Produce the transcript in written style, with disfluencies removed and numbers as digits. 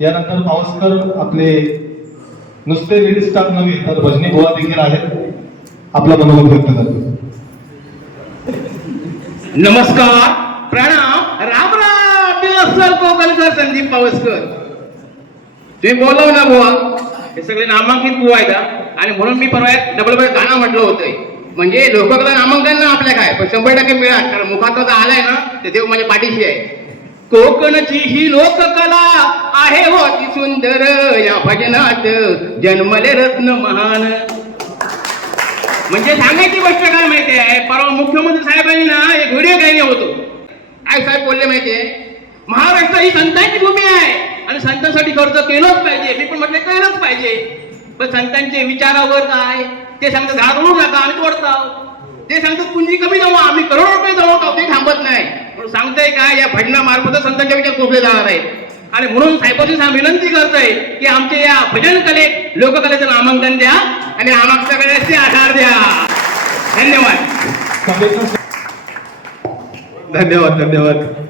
यानंतर पावसकर आपले नुसते लीड स्टार नव्हे तर भजनी गोवा देखील आहेत, आपला मनोगत व्यक्त करतो. नमस्कार, प्रणाम, राम राम. दिवसभर कोकणकर संदीप पावसकर. तुम्ही बोलव ना बुवा, हे सगळे नामांकित बुवा आहेत आणि म्हणून मी परवा डबल गाणं म्हटलं होतं. म्हणजे लोककला नामांकन ना आपल्या काय पण 100% मिळाल, कारण मुखात आलाय ना ते देव माझ्या पाठीशी आहे. कोकणची ही लोककला आहे होती सुंदर, या भजनात जन्मले रत्न महान. म्हणजे सांगायची गोष्ट काय माहिती आहे, परवा मुख्यमंत्री साहेबांनी ना एक व्हिडिओ काही होतो. काय साहेब बोलले माहितीये, महाराष्ट्र ही संतांची भूमी आहे आणि संतांसाठी खर्च केलंच पाहिजे. मी पण म्हटलं केलंच पाहिजे, पण संतांचे विचारावर काय ते सांगतात, झाड उडू नका आम्ही तोडतो. ते सांगतात पुंजी कमी जाऊ आम्ही करोड रुपये जमवतो, ते थांबत नाही. म्हणून सांगताय काय, या भजनामार्फत संतांच्या विचार पोचले जाणार आहेत. आणि म्हणून साहेबांची विनंती करतोय की आमच्या या भजन कलेत लोककलेचं नामांकन द्या आणि आमच्याकडे आधार द्या. धन्यवाद. धन्यवाद.